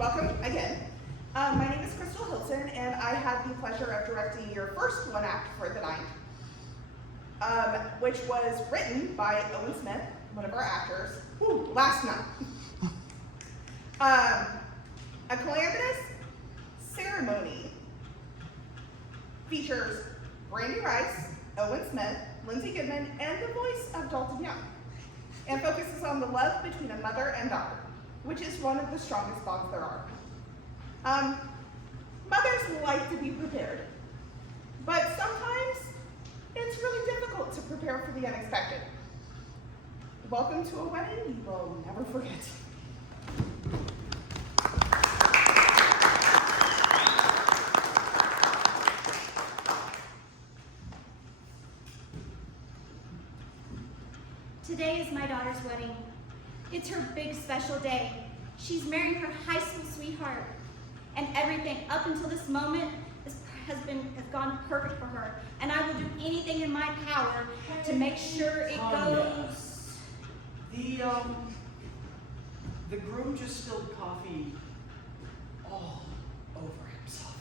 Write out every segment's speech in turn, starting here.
welcome again. My name is Hilton, and I had the pleasure of directing your first one act for the night, which was written by Owen Smith, one of our actors, last night. A Calamitous Ceremony features Brandy, Owen Smith, Lenzie, Goodman, and the voice of Dalton, and focuses on the love between a mother and daughter, which is one of the strongest bonds there are. Mothers like to be prepared, but sometimes it's really difficult to prepare for the unexpected. Welcome to a wedding you will never forget. Today is my daughter's wedding. It's her big special day. She's marrying her high school sweetheart. And everything up until this moment has gone perfect for her. And I will do anything in my power to make sure it goes. The groom just spilled coffee all over himself.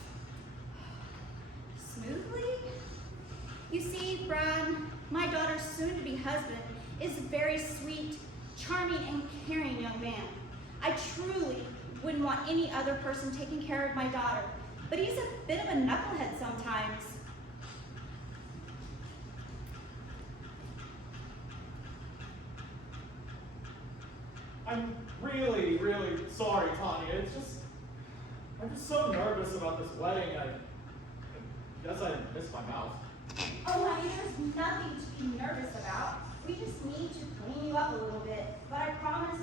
Smoothly? You see, Brad, my daughter's soon-to-be husband is a very sweet, charming, and caring young man. I truly wouldn't want any other person taking care of my daughter, but he's a bit of a knucklehead sometimes. I'm really, really sorry, Tanya. I'm just so nervous about this wedding. I guess I missed my mouth. Oh, honey, there's nothing to be nervous about. We just need to clean you up a little bit, but I promise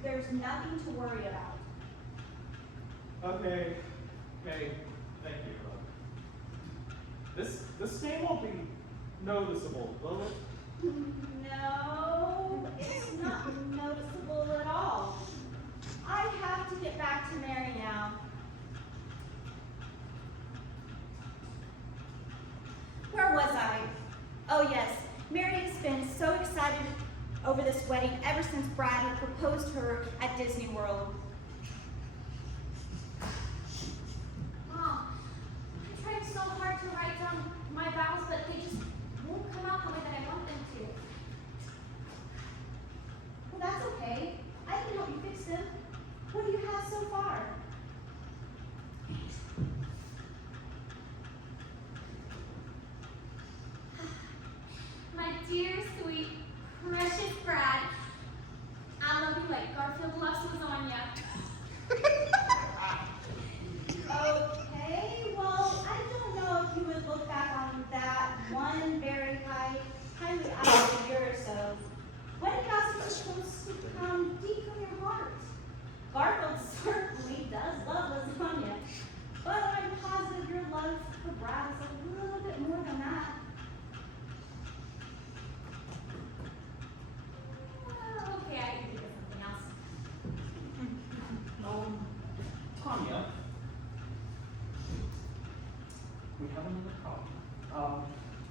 there's nothing to worry about. Okay, thank you. This stain won't be noticeable, will it? No, it's not noticeable at all. I have to get back to Mary now. Where was I? Oh yes, Mary has been so excited over this wedding ever since Brad had proposed to her at Disney World. Mom, I tried so hard to write down my vows, but they just won't come out the way that I want them to. Well, that's okay. I can help you fix them. What do you have so far? My dear, sweet, precious Brad, I love you like Garfield loves lasagna. Okay, well, I don't know if you would look back on that one very highly out of a year or so. Wedding vows are supposed to come deep from your heart. Garfield certainly does love lasagna, but I'm positive your love for Brad is a little bit more than that. Okay, I can think of something else. Tanya, we have another problem.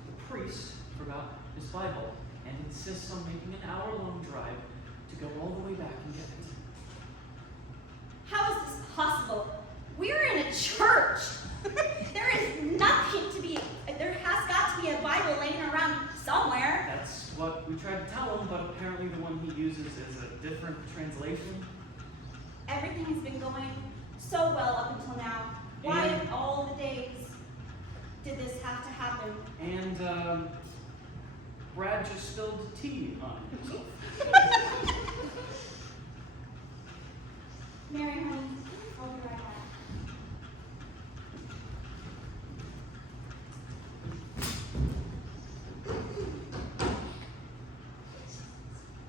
The priest forgot his Bible and insists on making an hour-long drive to go all the way back and get it. How is this possible? We're in a church. There has got to be a Bible laying around somewhere. That's what we tried to tell him, but apparently the one he uses is a different translation. Everything has been going so well up until now. Why of all the days did this have to happen? And Brad just spilled tea on it. Mary, honey, I'll be right back.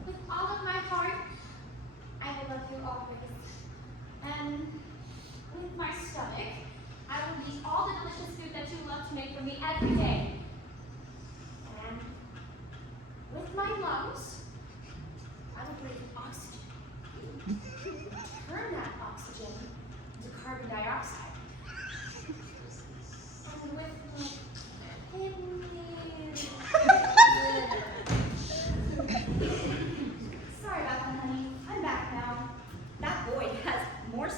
With all of my heart, I will love you always. And with my stomach, I will eat all the delicious food that you love to make for me every day. And with my lungs, I will breathe oxygen. Turn that oxygen into carbon dioxide. And with my kidneys. Sorry about that, honey. I'm back now. That boy has more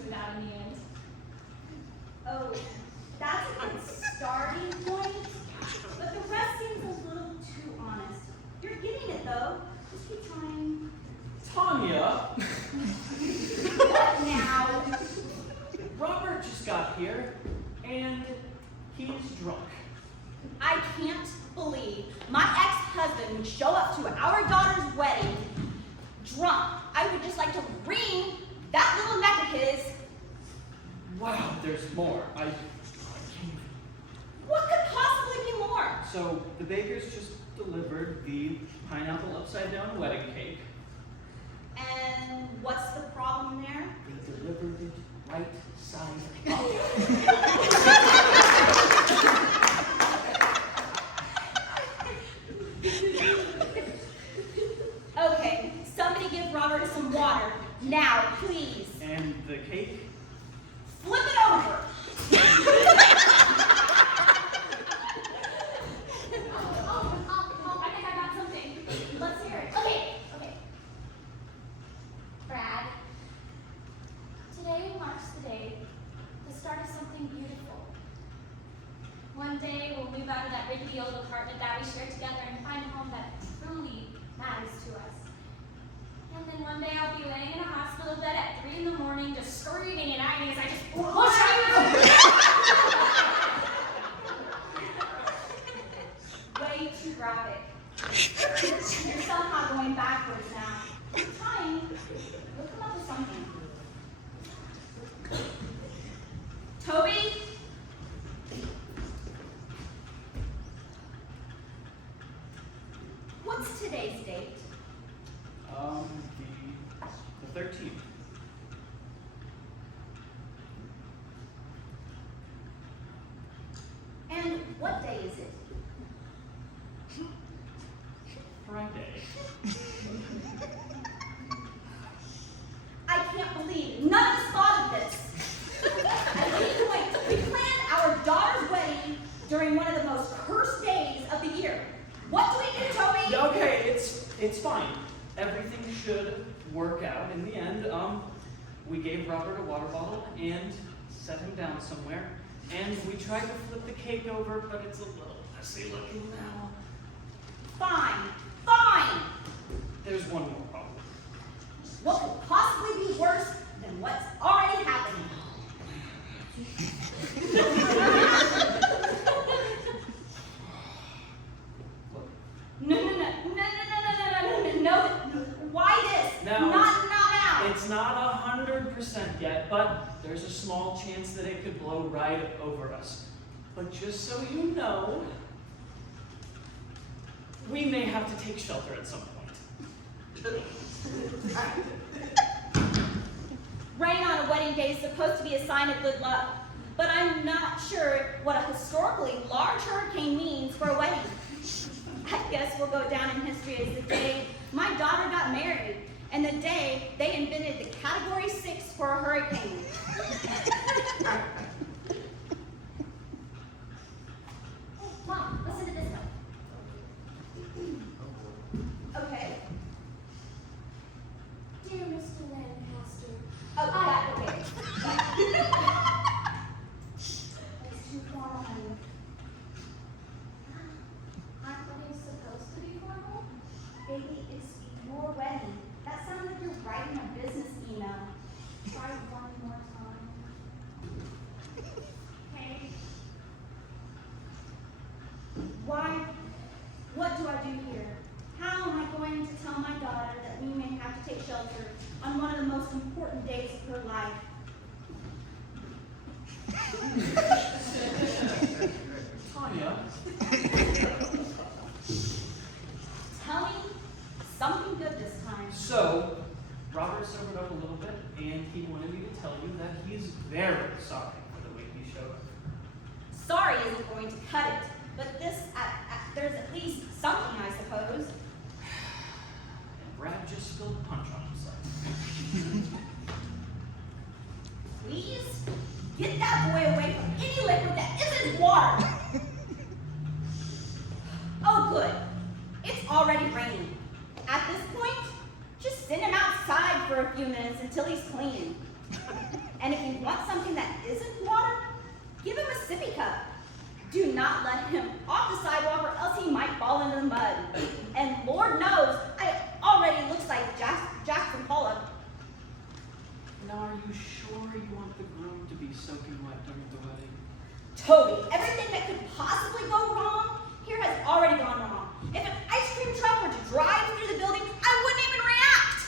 smooth out in the end. Oh, that's a good starting point, but the rest seems a little too honest. You're getting it though. Just keep trying. Tanya, What now? Robert just got here, and he's drunk. I can't believe my ex-husband would show up to our daughter's wedding drunk. I would just like to wring that little neck of his. Wow, there's more. I can't even. What could possibly be more? So the bakers just delivered the pineapple upside down wedding cake. And what's the problem there? They delivered it right side up. Okay, somebody give Robert some water. Now, please. And the cake? Flip it over. I think I got something. Let's hear it. Okay. Brad, today marks the day, the start of something beautiful. One day we'll move out of that rickety old apartment that we share together and find a home that truly matters to us. And then one day I'll be laying in a hospital bed at 3 in the morning, just screaming in agony as I just push you. Way too graphic. You're somehow going backwards now. Keep trying. We'll come up with something. Toby? What's today's date? The 13th. And what day is it? Friday. I can't believe none of us thought of this. At any point, we planned our daughter's wedding during one of the most cursed days of the year. What do we do, Toby? Yeah, okay, it's fine. Everything should work out in the end. We gave Robert a water bottle and set him down somewhere. And we tried to flip the cake over, but it's a little messy looking now. Fine. There's one more problem. What could possibly be worse than what's already happened? Look, No. Why this? Now- Not now. it's not 100% yet, but there's a small chance that it could blow right over us. But just so you know, we may have to take shelter at some point. Rain on a wedding day is supposed to be a sign of good luck, but I'm not sure what a historically large hurricane means for a wedding. I guess we'll go down in history as the day my daughter got married and the day they invented the Category 6 for a hurricane. Mom, listen to this one. Okay. Dear Mr. Lancaster, Oh, that, okay. it's too formal, honey. Aren't weddings supposed to be formal? Baby, it's your wedding. That sounds like you're writing a business email. Try one more time. Okay. Why? What do I do here? How am I going to tell my daughter that we may have to take shelter on one of the most important days of her life? Tanya, Tell me something good this time. so Robert sobered up a little bit, and he wanted me to tell you that he's very sorry for the way he showed up. Sorry isn't going to cut it, but there's at least something, I suppose. And Brad just spilled punch on himself. Please get that boy away from any liquid that isn't water. Oh, good. It's already raining. At this point, just send him outside for a few minutes until he's clean. And if you want something that isn't water, give him a sippy cup. Do not let him off the sidewalk or else he might fall into the mud. And Lord knows, I already looks like Jackson Pollock. Now, are you sure you want the groom to be soaking wet during the wedding? Toby, everything that could possibly go wrong here has already gone wrong. If an ice cream truck were to drive through the building, I wouldn't even react.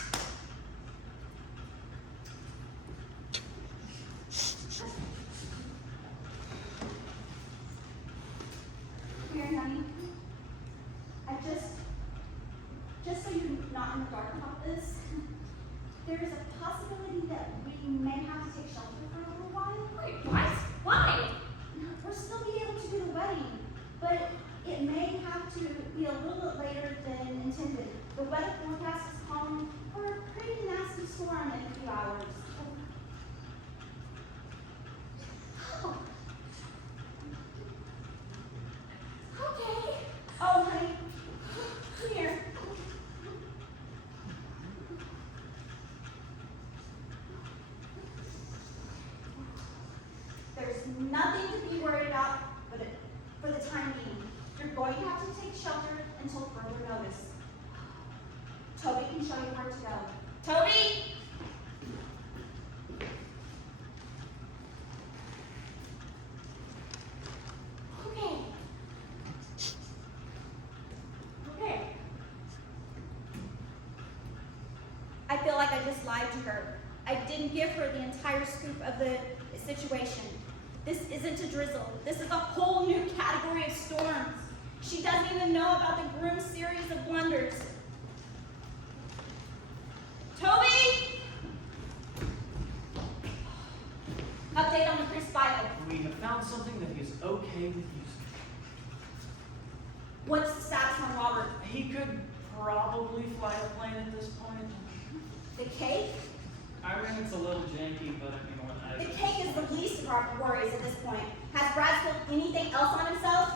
Here, honey. Just so you're not in the dark about this, there is a possibility that we may have to take shelter for a little while. Wait, what? Why? We'll still be able to do the wedding, but it may have to be a little bit later than intended. The weather forecast is calling for a pretty nasty storm in a few hours. Oh. Okay. Oh, honey, come here. There's nothing to be worried about for the time being. You're going to have to take shelter until further notice. Toby can show you where to go. Toby! Okay. Okay. I feel like I just lied to her. I didn't give her the entire scoop of the situation. This isn't a drizzle. This is a whole new category of storms. She doesn't even know about the groom's series of blunders. Toby! Update on the priest's Bible. We have found something that he's okay with using. What's the status on Robert? He could probably fly a plane at this point. The cake? I mean, it's a little janky, but I mean, when The cake is the least of our worries at this point. Has Brad spilled anything else on himself?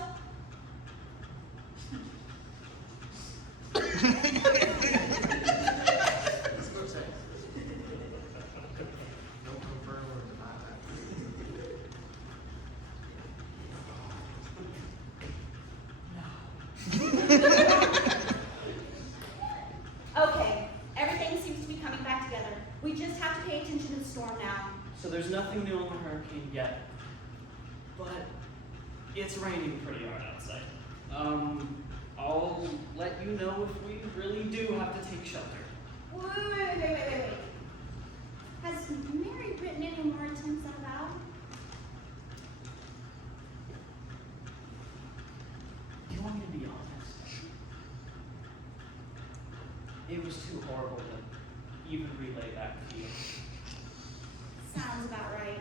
Okay, everything seems to be coming back together. We just have to pay attention to the storm now. So there's nothing new on the hurricane yet, but it's raining pretty hard outside. I'll let you know if we really do have to take shelter. Wait. Has Mary written any more attempts at a vow? Do you want me to be honest? It was too horrible to even relay back to you. Sounds about right.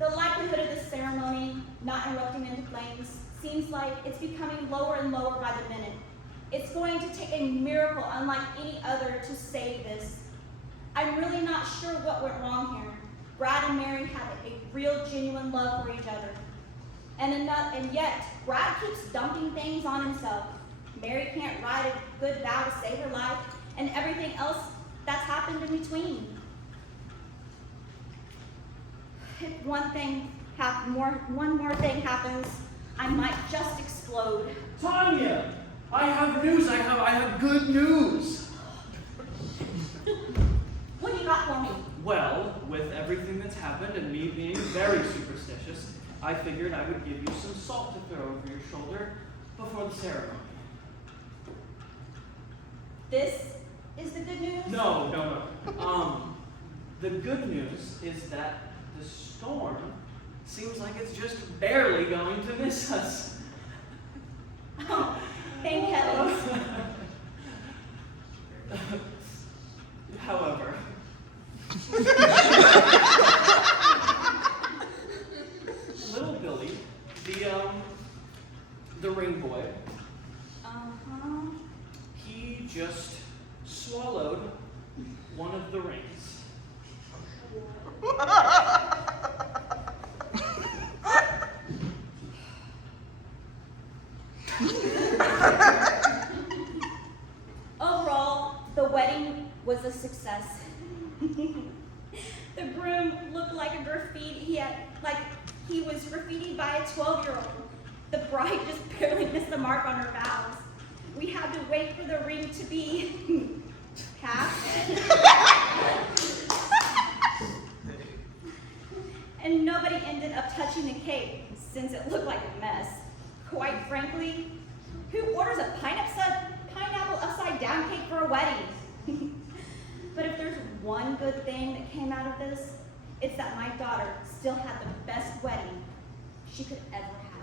The likelihood of this ceremony not erupting into flames seems like it's becoming lower and lower by the minute. It's going to take a miracle unlike any other to save this. I'm really not sure what went wrong here. Brad and Mary have a real, genuine love for each other. And yet, Brad keeps dumping things on himself. Mary can't write a good vow to save her life, and everything else that's happened in between. If one more thing happens, I might just explode. Tanya! I have news! I have good news! What do you got for me? Well, with everything that's happened and me being very superstitious, I figured I would give you some salt to throw over your shoulder before the ceremony. This is the good news? No. The good news is that the storm seems like it's just barely going to miss us. Oh, thank heavens. However, little Billy, the ring boy, he just swallowed one of the rings. Overall, the wedding was a success. The groom looked like a graffiti. He was graffitied by a 12-year-old. The bride just barely missed the mark on her vows. We had to wait for the ring to be cast. And nobody ended up touching the cake since it looked like a mess. Quite frankly, who orders a pineapple upside down cake for a wedding? But if there's one good thing that came out of this, it's that my daughter still had the best wedding she could ever have.